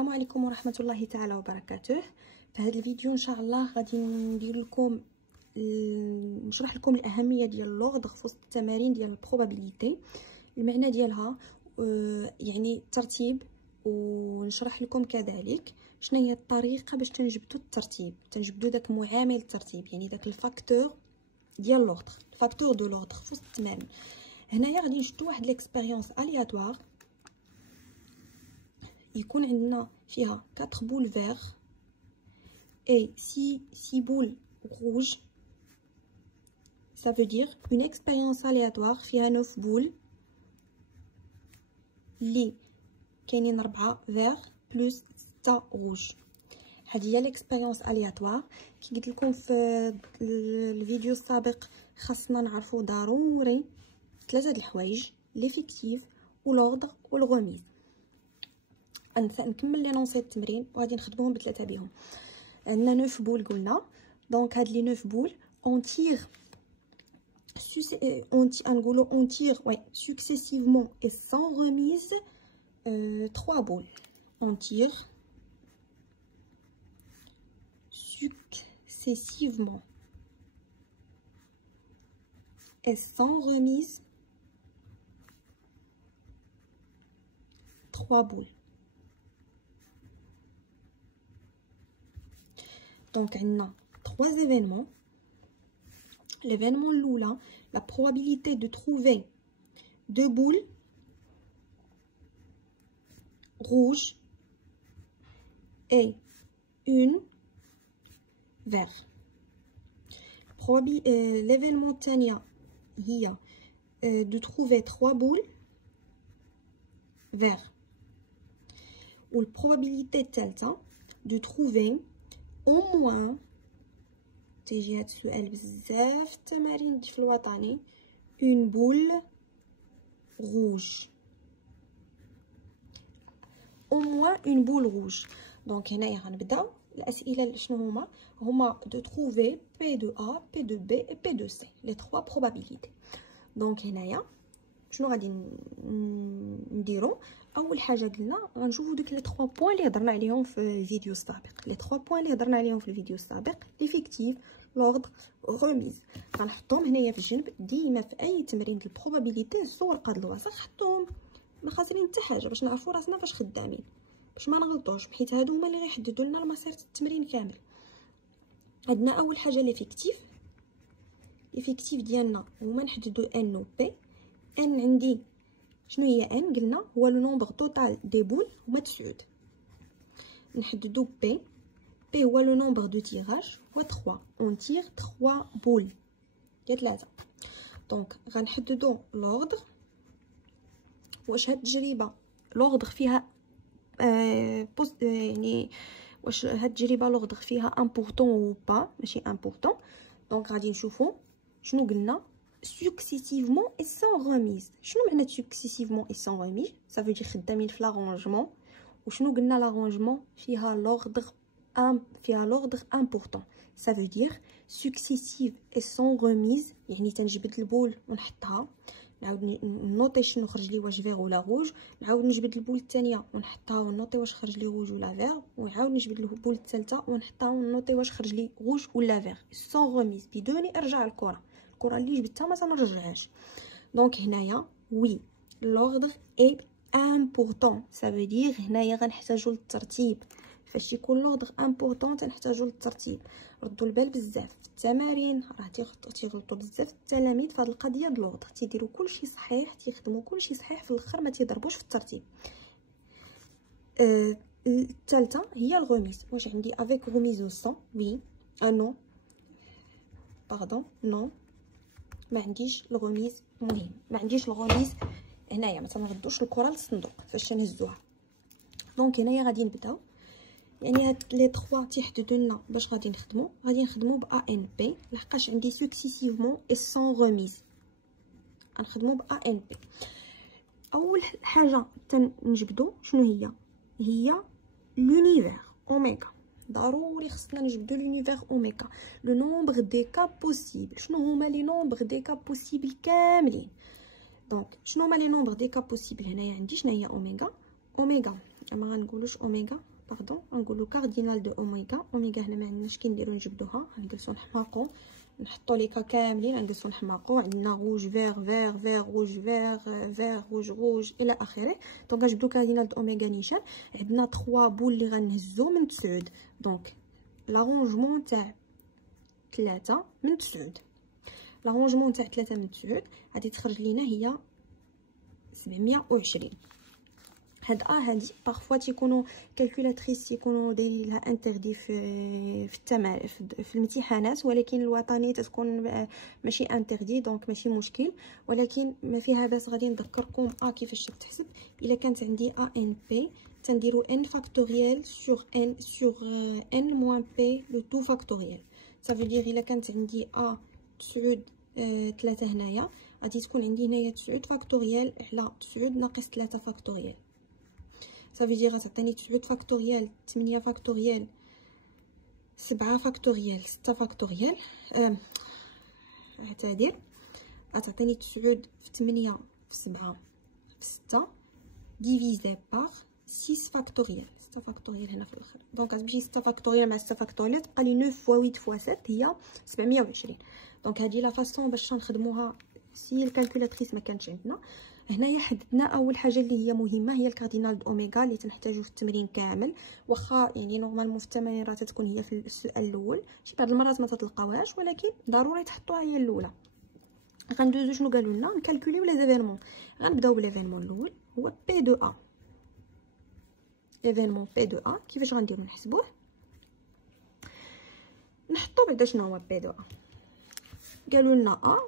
السلام عليكم ورحمه الله تعالى وبركاته. في هذا الفيديو ان شاء الله غادي ندير لكم نشرح لكم الاهميه ديال اللوغدغ في وسط التمارين ديال البروبابيليتي، المعنى ديالها يعني الترتيب، ونشرح لكم كذلك شنو هي الطريقه باش تنجبدوا الترتيب، تنجبدوا داك معامل الترتيب، يعني داك الفاكتور ديال اللوغدغ، الفاكتور دو لوغدغ في وسط التمارين. هنايا غادي نشدوا واحد ليكسبيريونس الياتوار يكون عندنا فيها 4 بول فيغ et 6 boules rouges. Ça veut dire une expérience aléatoire فيها 9 بول اللي كاينين 4 فيغ بلس 6 روج. هذه هي ليكسبيريونس الياتوار. كي قلت لكم في الفيديو السابق خاصنا نعرفوا ضروري 3 د الحوايج: ليفيكتيف ولوردغ والغوميز. نكمل لي نونسي التمرين وغادي نخدموهم بثلاثه بهم. عندنا 9 بول قلنا، دونك هاد لي 9 بول اون تير on tire successivement et sans remise 3 boules. On tire successivement et sans remise 3 boules. Donc on a 3 événements. L'événement Lula, la probabilité de trouver 2 boules rouges et une verte. L'événement Tania, il y a de trouver 3 boules vertes. Ou la probabilité Delta de trouver au moins تيجي هاد السؤال بزاف التمارين في الوطني une boule rouge. au moins une boule rouge. دونك هنايا غنبداو الاسئله شنو هما de trouver P de A, P de B et P de C, les 3 probabilités. دونك هنايا شنو غادي نديرو؟ اول حاجه قلنا غنشوفوا دوك لي 3 بوين اللي هضرنا عليهم في الفيديو السابق. لي 3 بوين اللي هضرنا عليهم في الفيديو السابق: ليفيكتيف، لوردغ، غوميز. غنحطهم هنايا في الجنب. ديما في اي تمرين ديال البروبابيليتي الصور قاد الوسط حطوهم، ما خاسرين حتى حاجه باش نعرفوا راسنا فاش خدامين، باش ما نغلطوش، حيت هادو هما اللي غيحددوا لنا مسيره التمرين كامل. عندنا اول حاجه ليفيكتيف. ليفيكتيف ديالنا هما نحددوا ان و بي. ان عندي شنو هي ان؟ قلنا هو لو نومبر توتال دي بول هما 9. نحددو بي. بي هو لو نومبر دو تيراج هو 3. اون تير 3 بول ديال 3. دونك غنحددو لوردغ. واش هاد التجربه لوردغ فيها يعني واش هاد التجربه لوردغ فيها امبورطون او با ماشي امبورطون. دونك غادي نشوفو شنو قلنا: successivement et sans remise. شنو معنى successivement et sans remise؟ ça veut dire خدامين في لارونجمون. وشنو قلنا لارونجمون فيها لوردغ important. ça veut dire successive et sans remise، يعني تنجبد البول ونحطها، نعاود نوطي شنو خرج لي، واش فيغ ولا روج، نعاود نجبد البول الثانيه ونحطها ونوطي واش خرج لي روج ولا فيغ، ونعاود نجبد البول الثالثه ونحطها ونوطي واش خرج لي روج ولا فيغ. sans remise بدون ارجاع الكره اللي جبتها ما تنرجعهاش. دونك هنايا وي لوردغ اي امبورطون. ça veut dire هنايا غنحتاجو للترتيب. فاش يكون لوردغ امبورطون تنحتاجو للترتيب. ردوا البال بزاف في التمارين، راه تيغلطوا بزاف التلاميذ في هذه القضيه د لوردغ، تيديروا كلشي صحيح، تيخدموا كلشي صحيح، في الاخر ما تيضربوش في الترتيب. الثالثه هي الغوميز. واش عندي افيك غوميز او سون؟ وي. نو باردون نو، ما عنديش الغوميز. مهم ما عنديش الغوميز هنايا، ما تنردوش الكره للصندوق فاش تنهزوها. دونك هنايا غادي نبداو، يعني هاد لي 3 تيحددوا لنا باش غادي نخدموا ب ا ان بي، لحقاش عندي سكسيسيفمون اي سون غوميز، غنخدموا ب ا ان بي. اول حاجه تنجبدوا شنو هي لونيفير اوميغا. ضروري خصنا نجبدو لونيفير اوميغا، لو نومبر دي كا بوسيبل. شنو هما لي نومبر دي كا بوسيبل كاملين؟ دونك شنو هما لي نومبر دي كا بوسيبل؟ هنايا عندي شنو هي اوميغا. اوميغا ما غنقولوش اوميغا، باردون نقولوا كاردينال دو اوميغا. اوميغا هنا ما عندناش كي نديرو نجبدوها، نجلسو نحماقو نحطو لي كا كاملين نجلسو نحماقو. عندنا روج فيغ فيغ فيغ روج فيغ فيغ روج روج الى اخره. دونك نجبدو كاردينال دو اوميغا نيشان. عندنا 3 بول اللي غنهزو من 9. دونك لارونجمون تاع 3 من 9. لارونجمون تاع 3 من 9 غادي تخرج لينا هي 720. هادي بارفوا تيكونوا كالكولاتريس تيكونوا دايرين لها انتردي في الامتحانات، ولكن الوطني تكون ماشي انتردي دونك ماشي مشكل. ولكن ما فيها باس غادي نذكركم كيفاش تحسب. الا كانت عندي ان بي تنديرو ان فاكتوريال سور ان موان بي لو تو فاكتوريال. صافي دير الا كانت عندي 9 3 هنايا غادي تكون عندي هنايا 9 فاكتوريال على 9 ناقص 3 فاكتوريال. صافي دير غتعطيني 9 فاكتوريال 8 فاكتوريال 7 فاكتوريال 6 فاكتوريال. اعتذر، غتعطيني 9 في 8 في 7 في 6 ديفيزي بار 6 فاكتوريال. 6 فاكتوريال هنا في الاخر. دونك غتمشي 6 فاكتوريال مع 6 فاكتوريال تبقى لي 9 فوا 8 فوا 7 هي 720. دونك هذه لا فاصون باش نخدموها سي الكالكولاتريس ما كانتش عندنا. هنايا حددنا اول حاجه اللي هي مهمه هي الكاردينال دو اوميغا اللي تنحتاجو في التمرين كامل. واخا يعني نورمالمون في التمارين راه تتكون هي في السؤال الاول، شي بعض المرات ما تتلقاوهاش، ولكن ضروري تحطوها هي الاولى. غندوزو شنو قالوا لنا نكالكوليو لي زيفينمون. غنبداو بليفينمون الاول هو بي دو ا. ليفينمون بي دو ا كيفاش غنديرو نحسبوه؟ نحطو بعدا شنو هو بي دو ا. قالوا لنا ا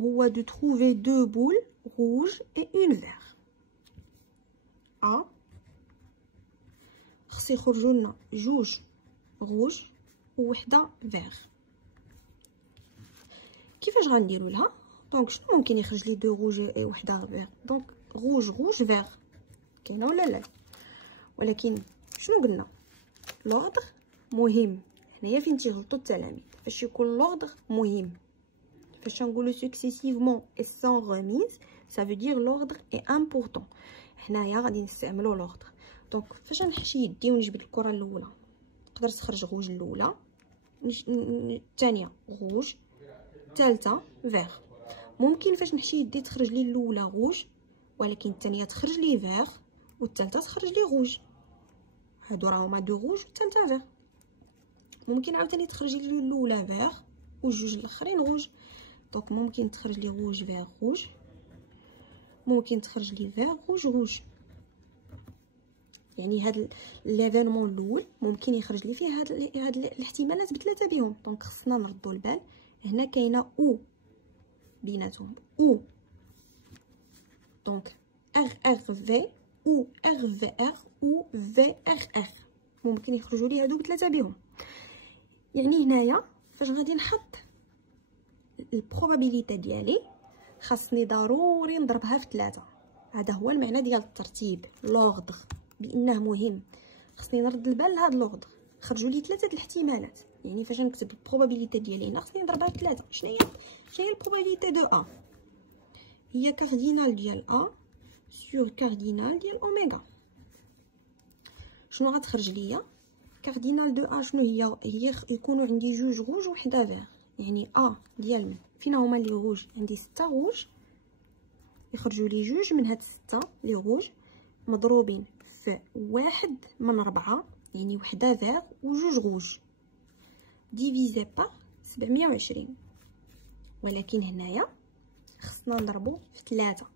هو دو تروفي 2 بول rouge et une vert. خص يخرجوا لنا 2 روج ووحده فيغ. كيفاش غنديروا لها؟ دونك شنو ممكن يخرج لي 2 روج و وحده فيغ؟ دونك روج روج فيغ كاينه ولا لا؟ ولكن شنو قلنا؟ لوردر مهم. هنايا فين تيغلطوا التلاميذ فاش يكون لوردر مهم. فاش نقولوا successivement et sans remise ça veut dire l'ordre est important. هنايا غادي نستعملوا لوردر. دونك فاش نحشي يدي ونجبد الكره الاولى نقدر تخرج روج الاولى، الثانيه روج، الثالثه فيغ. ممكن فاش نحشي يدي تخرج لي الاولى روج، ولكن الثانيه تخرج لي فيغ والثالثه تخرج لي روج. هادو راهما 2 روج والثالثه فيغ. ممكن عاوتاني تخرج لي الاولى فيغ وجوج الاخرين روج. دونك ممكن تخرج لي روج فيغ روج، ممكن تخرج لي فيغ روج روج. يعني هاد ليفينمون الاول ممكن يخرج لي فيه هاد الاحتمالات بثلاثه بهم. دونك خصنا نردوا البال. هنا كاينه او بيناتهم او. دونك ار ار في او ار في ار او في ار ار ممكن يخرجوا لي هادو بثلاثه بهم. يعني هنايا فاش غادي نحط البروبابيليتي ديالي خاصني ضروري نضربها في 3. هذا هو المعنى ديال الترتيب لوردر، بانه مهم. خاصني نرد البال لهاد لوردر. خرجوا لي 3 الاحتمالات. يعني فاش نكتب البروبابيليتي ديالي هنا خاصني نضربها في 3. شنو هي البروبابيليتي دو ا؟ هي كاردينال ديال ا سور كاردينال ديال اوميغا. شنو غتخرج ليا؟ كاردينال دو ا شنو هي يكونوا عندي 2 روج وحده فيغ. يعني ديال من فين هما لي روج؟ عندي 6 روج، يخرجوا لي 2 من هاد 6 لي روج مضروبين في 1 من 4، يعني وحده فيغ و2 روج ديفيزي بار 720. ولكن هنايا خصنا نضربو في 3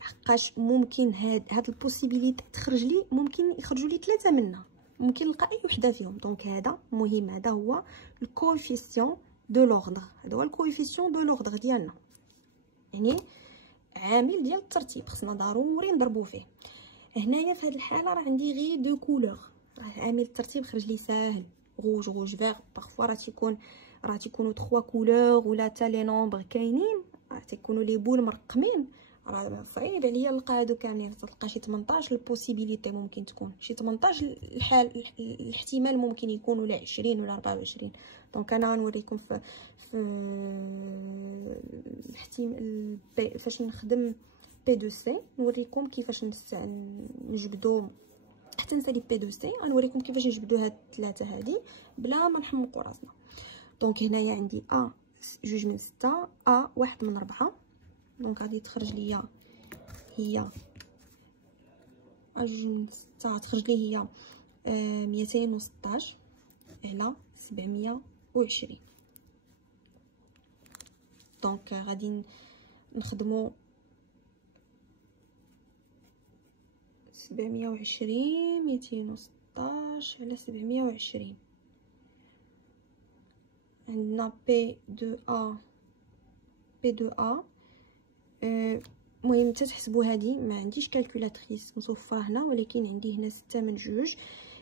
حقاش ممكن هاد البوسيبيليتي تخرج لي، ممكن يخرجوا لي 3 منها، ممكن نلقى اي وحده فيهم. دونك هذا مهم. هذا هو الكوفيسيون دو لوردر. هذا هو الكوفيسيون دو لوردر ديالنا، يعني عامل ديال الترتيب خصنا ضروري نضربو فيه. هنايا في هذه الحاله راه عندي غير 2 كولور. عامل الترتيب خرج لي ساهل، روج روج فيغ. بارفوا راه تيكونوا 3 كولور ولا حتى لي نومبر كاينين، راه تيكونوا لي بول مرقمين. راه صعيب عليا نلقى هادو كاملين. تلقى شي 18 البوسيبيليتي ممكن تكون شي 18 الحال الاحتمال ممكن يكون ولا 20 ولا 24. دونك انا غنوريكم في الاحتمال فاش نخدم بي دو سي نوريكم كيفاش نجبدو تنسى لي بي دو سي. غنوريكم كيفاش نجبدوا هاد الثلاثه هادي بلا ما نحمقوا راسنا. دونك هنايا عندي ا 2/6 ا 1/4. دونك غادي تخرج ليا هي 2/6 تخرج لي هي 216 على 720. دونك غادي نخدمو 720 216 على 720. عندنا بي دو ا المهم تتحسبوا هذه. ما عنديش كالكولاتريس مصفره هنا، ولكن عندي هنا 6 من 2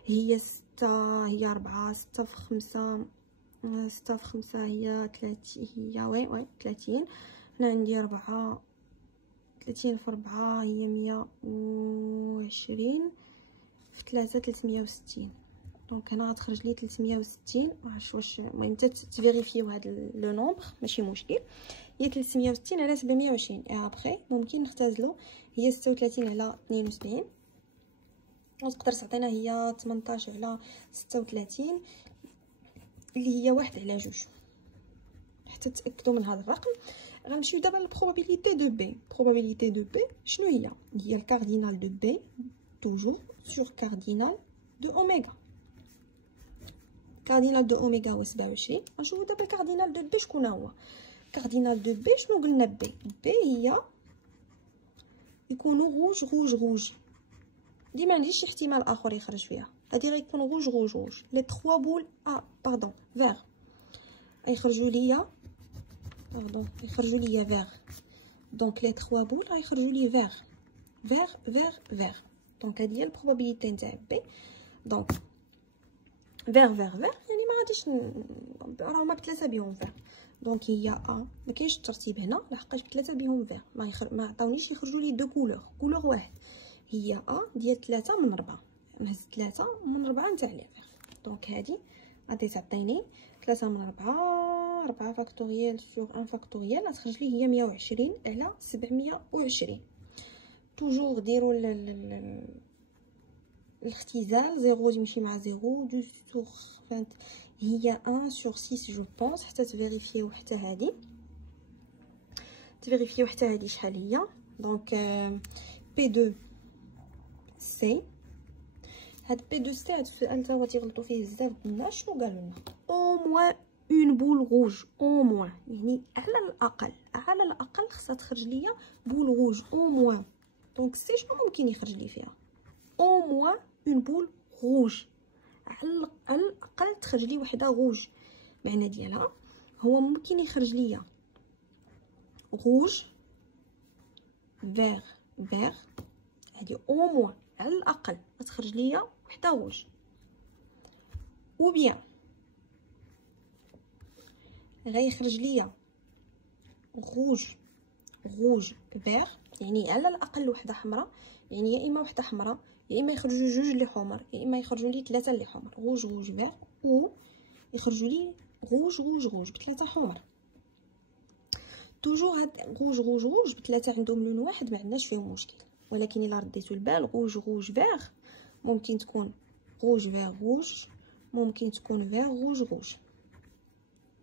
هي 6 هي 4 6 في 5 6 في 5 هي 30 هي وي 30. هنا عندي 4 30 في 4 هي 120 في 3 360. دونك هنا غتخرج لي 360. معرفتش واش المهم تفيريفيو هذا لو نومبر ماشي مشكل. هي 360 على 720. ابري ممكن نختازلو هي 36 على 72 وتقدر تعطينا هي 18 على 36 اللي هي 1 على 2. حتى تاكدوا من هذا الرقم. غنمشيو دابا للبروبابيليتي دو بي. probabilité de B شنو هي؟ هي الكاردينال دو بي توجور سور كاردينال دو اوميغا. كاردينال دو اوميغا هو 27. غنشوفو دابا الكاردينال دو بي شكون هو. كاردينال دو بي شنو قلنا؟ بي هي يكونوا روج روج روج. ديما عنديش شي احتمال اخر يخرج فيها. هادي غيكون روج روج روج. لي 3 بول باردون فير غيخرجوا ليا يخرجوا ليا فير. دونك لي 3 بول غيخرجوا لي فير فير فير فير. دونك هادي هي البروبابيليتي نتاع بي. دونك فير فير فير يعني ما غاديش راهما بثلاثه بهم فير. دونك هي ما كاينش الترتيب هنا لحقاش بثلاثه بهم فير ما عطاونيش يخرجوا لي دو كولور واحد. هي ديال 3 من 4 نهز 3 من 4 نتاع لي فير. دونك هادي غادي تعطيني 3 من 4 4 فاكتوريال سور 1 فاكتوريال غتخرج لي هي 120 على 720. توجور ديروا الاختزال 0 يمشي مع 0 2 سور 20 هي 1 سور 6 جو بونس. حتى تفيريفيو حتى هادي شحال هي. دونك بي دو سي هاد بي دو سي هاد تا هو تيغلطوا فيه بزاف الناس. شنو قالوا لنا؟ او موان اون بول روج. او موان يعني على الاقل خصها تخرج ليا بول روج او موان. دونك سي شنو ممكن يخرج لي فيها؟ او موان اون بول روج. على الاقل تخرج لي وحده روج. معنى ديالها هو ممكن يخرج ليا روج فير فير. هادي او موان على الاقل غتخرج ليا وحده روج. او بيان غيخرج ليا روج فير يعني على الاقل وحده حمراء. يعني يا اما وحده حمراء يا اما يخرجوا جوج اللي حمر يا اما يخرجوا لي 3 اللي حمر. روج فير او يخرجوا لي روج بثلاثه حمر. توجور هاد روج بثلاثه عندهم لون واحد ما عندناش فيهم مشكل. ولكن الا رديتوا البال روج فير ممكن تكون روج فير روج ممكن تكون فير روج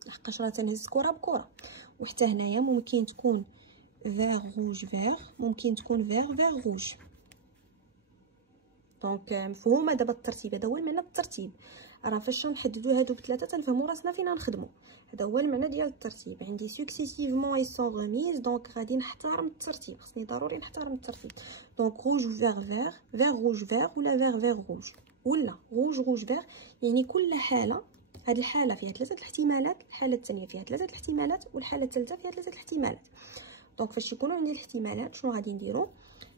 لحقاش راه تنهز كره بكره. وحتى هنايا ممكن تكون فير روج فير ممكن تكون فير روج. دونك مفهومه دابا الترتيب. هذا هو المعنى الترتيب. راه فاش نحددوا هادو بثلاثه تنفهموا راسنا فين غنخدموا. هذا هو المعنى ديال الترتيب. عندي سكسيسيفمون اي سون ريميز. دونك غادي نحترم الترتيب. خصني ضروري نحترم الترتيب. دونك روج فير روج فير ولا فير روج ولا روج فير. يعني كل حاله هذه الحاله فيها 3 الاحتمالات. الحاله الثانيه فيها 3 الاحتمالات والحاله الثالثه فيها 3 الاحتمالات. دونك فاش يكونوا عندي الاحتمالات شنو غادي نديرو؟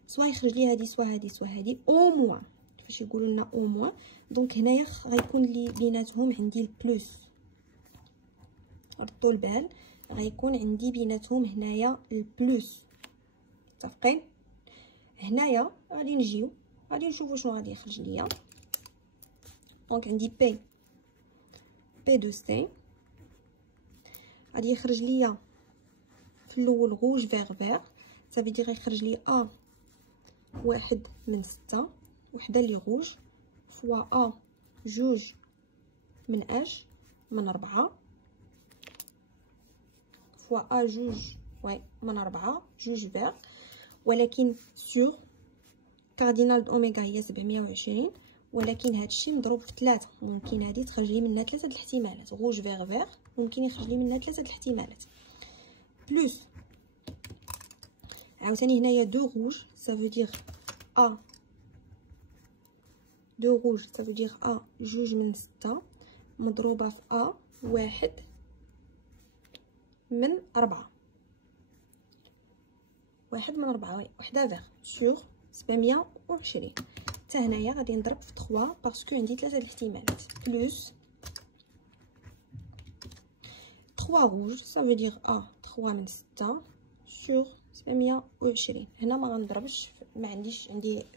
سوا يخرج لي هذه سوا هذه او موان. فاش يقولوا لنا او موان دونك هنايا غيكون لي بيناتهم عندي البلوس. ردوا البال غيكون عندي بيناتهم هنايا البلوس. متفقين؟ هنايا غادي نجيو غادي نشوفوا شنو غادي يخرج ليا. دونك عندي بي دو سي غادي يخرج ليا في الاول روج فير صافي دير يخرج لي 1/6 وحده اللي روج فوا ا جوج من اش من 4 فوا ا جوج من 4 جوج فيغ، ولكن سور كاردينال د اوميغا هي 720، ولكن هادشي مضروب في 3. ممكن هادي تخرج لي منها 3 د الاحتمالات، روج فيغ فيغ ممكن يخرج لي منها 3 د الاحتمالات، بلس عاوتاني هنايا دو روج سافو دير ا دو روج سافو دير ا جوج من 6 مضروبه في ا 1 من 4 1 من 4 وحده فيغ سور 720. حتى هنايا غادي نضرب في 3 باسكو عندي 3 الاحتمالات، بلس 3 روج سافو دير ا 3 من 6 سور 720. هنا ما غنضربش، ما عندي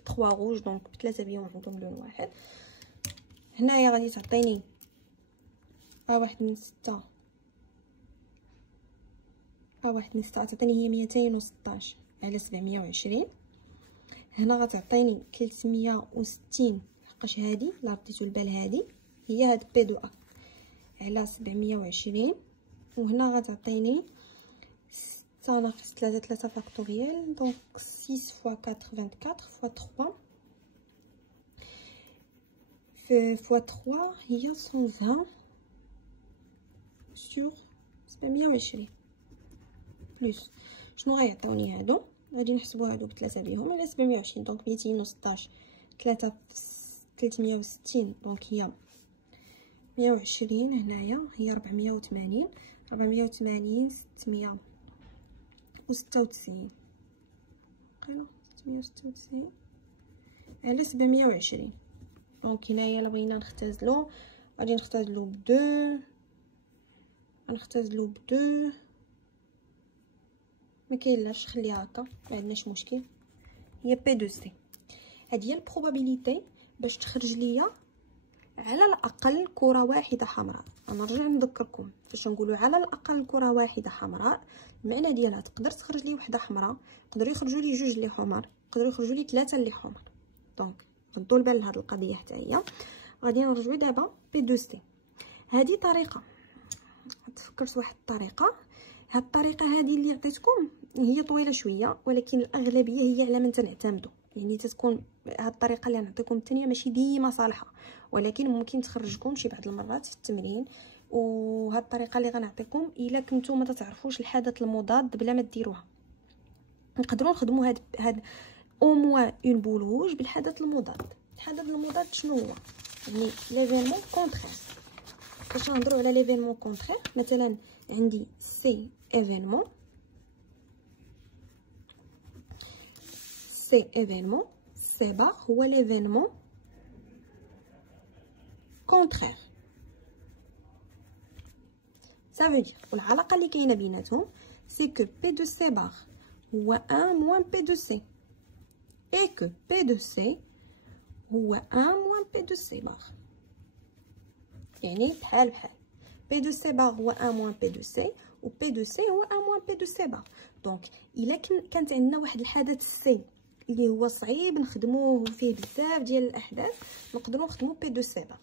3 روج دونك بثلاثه بيهم عندهم لون واحد. هنايا غادي تعطيني ا 1 من 6 ا 1 من 6 تعطيني هي 216 على 720. هنا غتعطيني 360 لحقاش هادي لا رديتو البال هادي هي هاد بي دو ا على 720، وهنا غتعطيني 6 ناقص 3 فاكتوريال دونك 6 فوا 4 24 فوا 3 فوا 3 هي 120 سور 720 بلس شنو غيعطوني هادو، غادي نحسبوا هادو بثلاثه بيهم على 720 دونك 216 3 360 دونك هي 120. هنايا هي 480 696 قيلا 696 على 720 دونك هنايا الا بغينا نختزلو غادي نختزلو بدو ما كاينلاش خليها هكا ما عندناش مشكل. هي بي دو سي هذه هي البروبابيليتي باش تخرج ليا على الاقل كره واحده حمراء. نرجع نذكركم فاش نقولوا على الاقل كره واحده حمراء المعنى ديالها تقدر تخرج لي وحده حمراء، يقدروا يخرجوا لي جوج اللي حمر، يقدروا يخرجوا لي 3 اللي حمر. دونك ردوا البال لهاد القضيه حتى هي. غادي نرجعوا دابا بي دو سي. هذه طريقه تفكرت واحد الطريقه، هاد الطريقه هذه اللي عطيتكم هي طويله شويه ولكن الاغلبيه هي على من تنعتمدوا، يعني تتكون هاد الطريقه اللي نعطيكم الثانيه ماشي ديما صالحه ولكن ممكن تخرجكم شي بعض المرات في التمرين. وهاد الطريقه اللي غنعطيكم الا كنتو ما تعرفوش الحدث المضاد بلا ما ديروها نقدروا نخدموا هاد او موان اون بول روج بالحدث المضاد. الحدث المضاد شنو هو؟ يعني ليفينمون كونترير. باش نهضروا على ليفينمون كونترير مثلا عندي سي ايفينمون سي بار هو ليفينمون كونترير. ça veut dire والعلاقه اللي كاينه بيناتهم سي كو بي دو سي بار هو 1 موان بي دو سي اي كو بي دو سي هو 1 موان بي دو سي بار. يعني بحال بي دو سي بار هو 1 موان بي دو سي و بي دو سي هو 1 موان بي دو سي بار. دونك الا كانت عندنا واحد الحدث سي اللي هو صعيب نخدموه فيه بزاف ديال الاحداث نقدروا نخدموا بي دو سي بار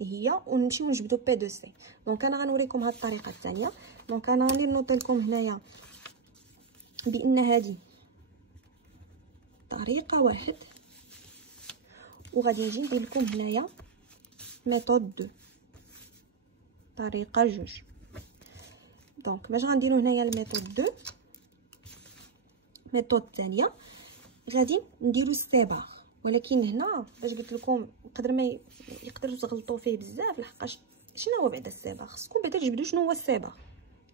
هي ونمشيو نجبدوا بي دو سي. دونك انا غنوريكم هاد الطريقه الثانيه. دونك انا غادي نوض لكم هنايا بان هذه طريقه واحد وغادي نجي ندير لكم هنايا ميثود 2 طريقه جوج. دونك باش غنديروا هنايا الميثود 2 ميثود الثانيه غادي نديروا سي بار، ولكن هنا باش قلت لكم يقدروا تغلطوا فيه بزاف لحقاش شنو هو بعدا السيبار. خصكم بعدا تجبدوا شنو هو السيبار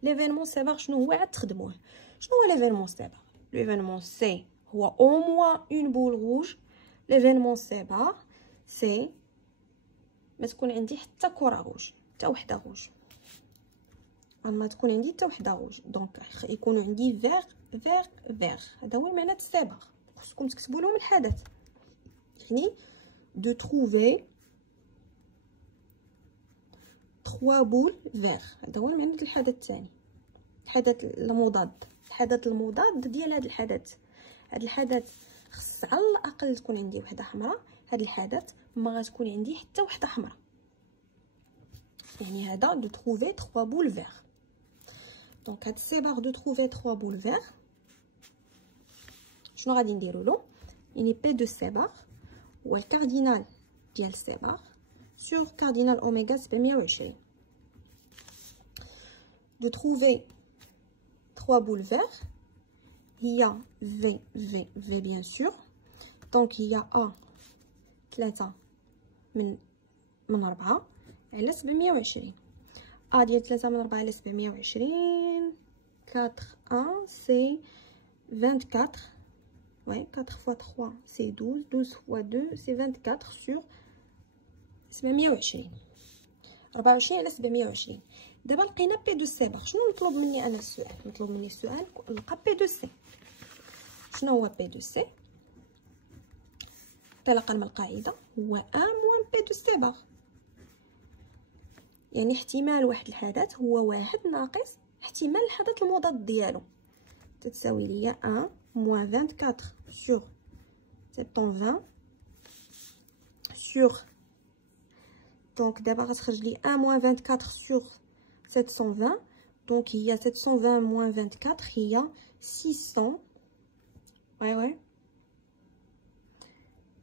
ليفينمون سيبار شنو هو عاد تخدموه. شنو هو ليفينمون سيبار؟ ليفينمون سي هو او موان اون بول روج. ليفينمون سيبار سي ما تكون عندي حتى كره روج حتى وحده روج، اما تكون عندي حتى وحده روج دونك يكونوا عندي فيغ فيغ فيغ. هذا هو المعنى السيبار. خصكم تكتبوا لهم الحدث يعني de trouver 3 بول فيغ. هذا هو المعنى ديال الحدث الثاني. الحدث المضاد ديال هذا الحدث. هذا الحدث خص على الاقل تكون عندي وحده حمراء، هذا الحدث ما غتكون عندي حتى وحده حمراء. يعني هذا دو تروفي 3 بول فيغ. دونك هاد السيبار دو تروفي 3 بول فيغ شنو غادي نديرو له؟ يعني بي دو سيبار هو الكاردينال ديال السيبار سور كاردينال اوميغا 720. دو تروفي 3 بول فيغ هي في بيان سور. دونك هي ا 3 من 4 على 720. ا ديال 3 من 4 على 720 4 1 سي 24. Ouais, 4 fois 3 c'est 12, 12 fois 2 c'est 24 sur 720. 24 على 720. دابا لقينا بي دو سي بار. شنو مطلوب مني انا السؤال؟ مطلوب مني السؤال نلقى بي دو سي. شنو هو بي دو سي؟ انطلاقا من القاعده هو ا موان بي دو سي بار. يعني احتمال واحد الحدث هو 1 ناقص احتمال الحدث المضاد ديالو، تتساوي ليا 1 moins 24 sur 720 sur. donc d'abord غتخرج لي 1 moins 24 sur 720. donc هي 720 moins 24 هي 600. ouais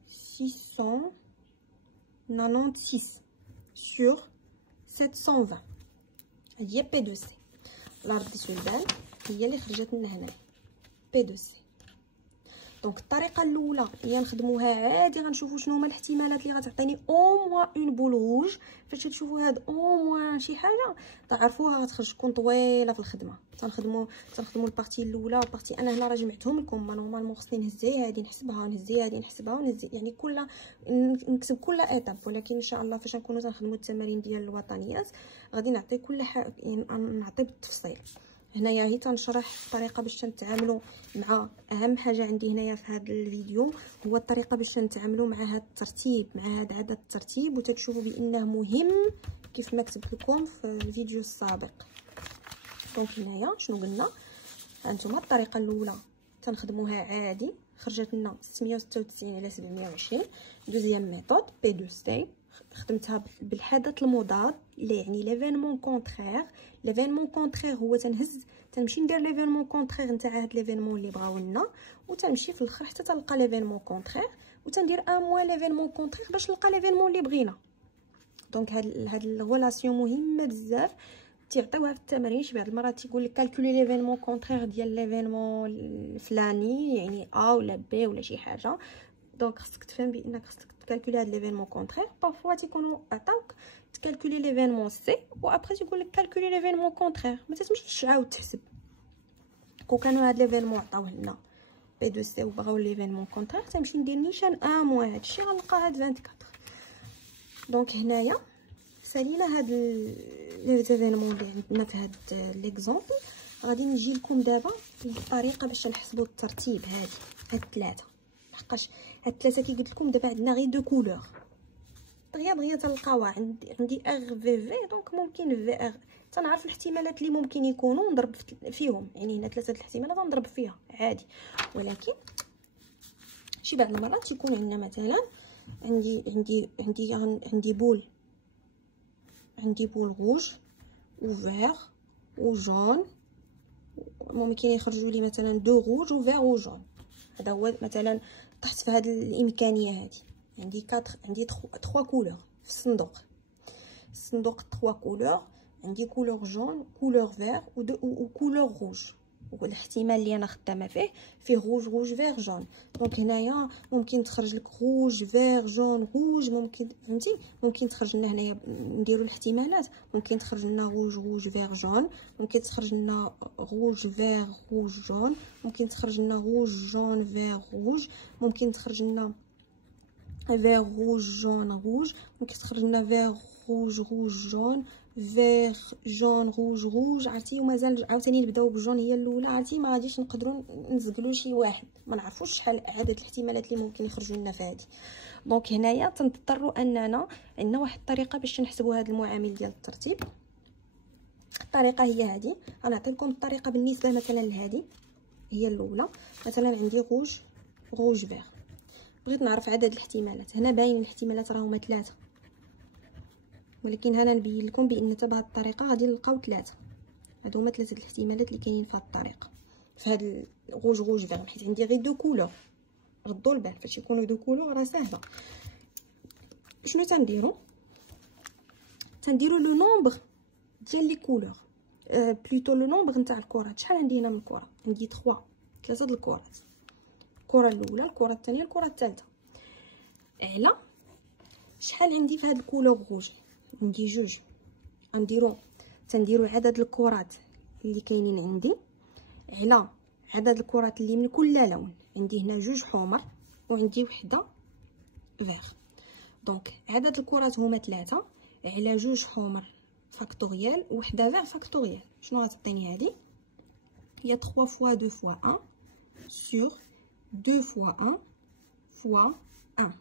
696 sur 720. هي بي دو سي. لا رديتو البال هي اللي خرجت لنا هنايا بي دو سي. دونك الطريقه الاولى هي نخدموها عادي، غنشوفوا شنو هما الاحتمالات اللي غتعطيني او موان اون بول روج. فاش تشوفوا هاد او موان شي حاجه تعرفوها غتخرج تكون طويله في الخدمه. تنخدموا البارتي الاولى والبارتي. انا هنا راه جمعتهم لكم. نورمالمون خصني نهز هادي نحسبها ونهز هادي نحسبها ونهز، يعني كل نكتب كل ايتاب. ولكن ان شاء الله فاش نكونوا تنخدموا التمارين ديال الوطنيات غادي نعطي كل حاجه، يعني نعطي بالتفصيل. هنايا هي تنشرح الطريقه باش نتعاملوا مع اهم حاجه عندي هنايا في هذا الفيديو هو الطريقه باش نتعاملوا مع هذا الترتيب، مع هذا عدد الترتيب، وتتشوفوا بانه مهم كيف ما كتبت لكم في الفيديو السابق. دونك هنايا شنو قلنا؟ هانتوما الطريقه الاولى تنخدموها عادي، خرجت لنا 696 على 720. دوزيام ميثود بي دو سي خدمتها بالحدث المضاد اللي يعني ليفينمون كونترير. ليفينمون كونترير هو تنمشي ندير ليفينمون كونترير نتاع هاد ليفينمون اللي بغاو لنا، وتنمشي في الاخر حتى تلقى ليفينمون كونترير، وتندير ان موان ليفينمون كونترير باش نلقى ليفينمون اللي بغينا. دونك هاد الريلاسيون مهمه بزاف تيعطيوها في التمارين. شي بعض المرات تيقول لك كالكولي ليفينمون كونترير ديال ليفينمون الفلاني، يعني ا ولا بي ولا شي حاجه. دونك خصك تفهم بانك خصك تكالكولي هاد ليفينمون كونترير. بارفوا تيكونوا عطاوك تكالكولي ليفينمون سي وابري تيقول لك كالكولي ليفينمون كونترير، ما تمشيش عاود تحسب. كون كانوا هاد ليفينمون عطاوه لنا بي دو سي وبغاو ليفينمون كونترير تمشي ندير نيشان ان موان هادشي غنلقى هاد 24. دونك هنايا سالينا هاد ليفينمون اللي عندنا في هاد ليكزامبل. غادي نجي لكم دابا بالطريقه باش نحسبوا الترتيب. هاد الثلاثه لحقاش هاد الثلاثه كي قلت لكم دابا عندنا غير دو كولور دغيا تلقاوها عندي ار في دونك ممكن في ار تنعرف الاحتمالات اللي ممكن يكونوا نضرب فيهم. يعني هنا ثلاثه الاحتمالات نضرب فيها عادي. ولكن شي بعض المرات تيكون عندنا مثلا عندي بول روج و فير و جون. ممكن يخرجوا لي مثلا دو روج و فير و جون. هذا هو مثلا تحت في هذه الامكانيه هذه. عندي 3 كولور في الصندوق 3 كولور. عندي كولور جون، كولور فير و كولور روج. والاحتمال اللي انا خدامه فيه روج فير جون. دونك هنايا ممكن تخرج لك روج فير جون روج. ممكن فهمتي، ممكن تخرج لنا هنايا نديروا الاحتمالات. ممكن تخرج لنا روج فير جون، ممكن تخرج لنا روج فير روج جون، ممكن تخرج لنا روج جون فير روج، ممكن تخرج لنا فير روج جون روج، ممكن تخرج لنا فير روج جون فير جون روج. عرفتي؟ ومازال عاوتاني نبداو بالجون هي الاولى. عرفتي؟ ما غاديش نقدروا نزقلوا شي واحد، ما نعرفوش شحال عدد الاحتمالات اللي ممكن يخرجوا لنا في هذه. دونك هنايا تنضطروا اننا عندنا واحد الطريقه باش نحسبوا هذا المعامل ديال الترتيب. الطريقه هي هذه. غنعطي لكم الطريقه بالنسبه مثلا لهذه هي الاولى. مثلا عندي روج فير. بغيت نعرف عدد الاحتمالات. هنا باين الاحتمالات راهما 3، ولكن هنا نبين لكم بان حتى بهذه الطريقه غادي نلقاو 3. هادو هما 3 الاحتمالات اللي كاينين في هذه الطريقه في هذا الغوج فيغ، حيت عندي غير 2 كولور. ردوا البال فاش يكونوا 2 كولور راه ساهله. شنو تنديرو لو نومبر ديال لي كولور، بلوتو لو نومبر نتاع الكرات. شحال عندي هنا من كره؟ عندي 3 د الكرات، الكره الاولى، الكره الثانيه، الكره الثالثه. على شحال عندي في هاد الكولور روج؟ عندي 2. تنديرو عدد الكرات اللي كاينين عندي على عدد الكرات اللي من كل لون. عندي هنا 2 حمر وعندي وحده فيغ، دونك عدد الكرات هما 3 على 2 حمر فاكتوريال وحده فيغ فاكتوريال. شنو غتعطيني هذه؟ هي 3 فوا 2 فوا 1 sur 2 فوا 1 فوا 1.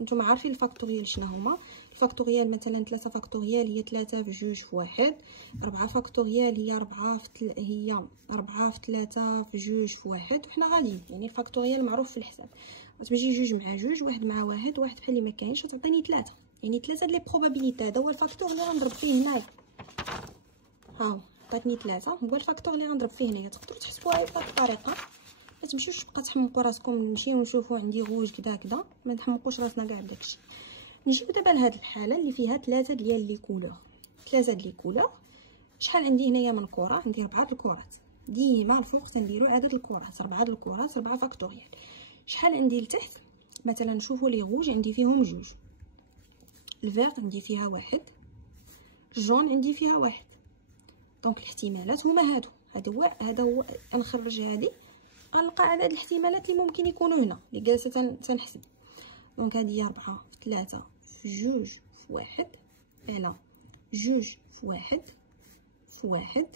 نتوما عارفين الفاكتوريال شنو هما. الفاكتوريال مثلا 3 فاكتوريال هي 3 في 2 في 1. 4 فاكتوريال هي 4 في 3 في 2 في 1. وحنا غاديين يعني الفاكتوريال معروف في الحساب. غتمشي 2 مع 2، 1 مع 1، 1 بحال اللي ما كاينش، تعطيني 3. يعني 3 لي بروبابيليتي. هذا هو الفاكتور اللي غنضرب فيه هنايا. ها هو عطاتني 3 هو الفاكتور اللي غنضرب فيه هنايا. تقدروا تحسبوها بهذه الطريقه، ما تمشيوش تبقى تحمقوا راسكم. نمشيو نشوفوا عندي غوج كذا ما نحمقوش راسنا كاع بداكشي. نجيو دابا لهاد الحاله اللي فيها 3 ديال لي كولور. 3 ديال لي كولور. شحال عندي هنايا من كره؟ عندي 4 د الكرات. ديما الفوق تنديروا عدد الكرات، 4 د الكرات 4 فاكتوريال. شحال عندي لتحت؟ مثلا نشوفوا لي غوج عندي فيهم 2، الفيغ عندي فيها 1، الجون عندي فيها 1. دونك الاحتمالات هما هذا هو نخرج هذه غنلقى عدد الاحتمالات اللي ممكن يكونوا هنا اللي جالسه تنحسب. دونك هذه هي 4 في 3 في 2 في 1 على 2 في 1 في 1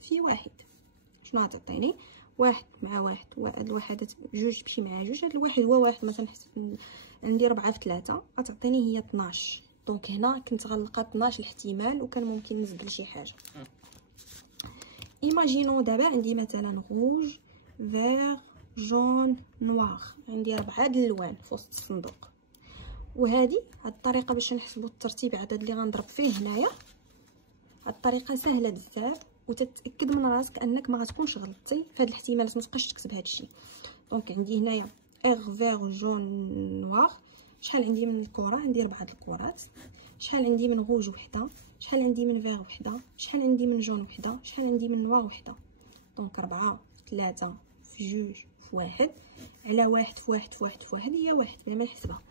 في 1. شنو غتعطيني؟ 1 مع 1 هاد الوحدات 2 تمشي مع 2. هاد الواحد هو 1 مثلا نحسب عندي 4 في 3 غتعطيني هي 12. دونك هنا كنت غنلقى 12 احتمال وكان ممكن نزيد شي حاجه. ايماجينو دابا عندي مثلا روج فيغ جون نوار، عندي 4 د الالوان في وسط الصندوق. وهذه هاد الطريقه باش نحسبوا الترتيب العدد اللي غنضرب فيه هنايا، هاد الطريقه سهله بزاف وتتاكد من راسك انك ما غتكونش غلطتي في هاد الاحتمالات، ما تبقاش تكتب هادشي. دونك عندي هنايا اغ فيغ جون نوار. شحال عندي من الكره؟ عندي 4 د الكرات. شحال عندي من روج وحده؟ شحال عندي من فيغ وحده؟ شحال عندي من جون وحده؟ شحال عندي من نوار وحده؟ دونك 4 في 3 في 2 في 1 على 1 في 1 في 1 في 1 هي 1 بلا ما نحسبها.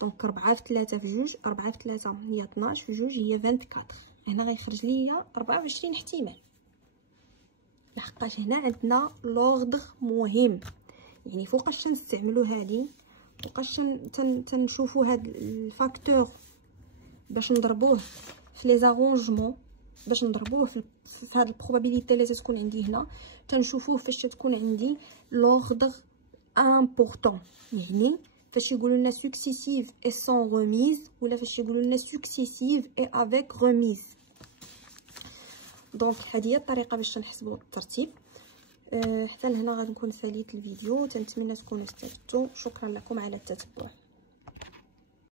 دونك 4 في 3 في 2، 4 في 3 هي 12 في 2 هي 24. هنا غيخرج ليا 24 احتمال. لحقاش هنا عندنا لوردر مهم، يعني فوقاش تنستعملوا هذه، فوقاش تنشوفوا هاد الفاكتور باش نضربوه في لي زارونجمون، باش نضربوه في هاد البروبابيليتي اللي تكون عندي هنا. تنشوفوه فاش تكون عندي لوردر امبورطون، يعني فاش يقولوا لنا سكسيسيف اي سون ريميز، ولا فاش يقولوا لنا سكسيسيف اي افيك ريميز. دونك هذه هي الطريقه باش نحسبوا الترتيب. حتى لهنا غنكون ساليت الفيديو. تنتمنى تكونوا استفدتوا. شكرا لكم على التتبع.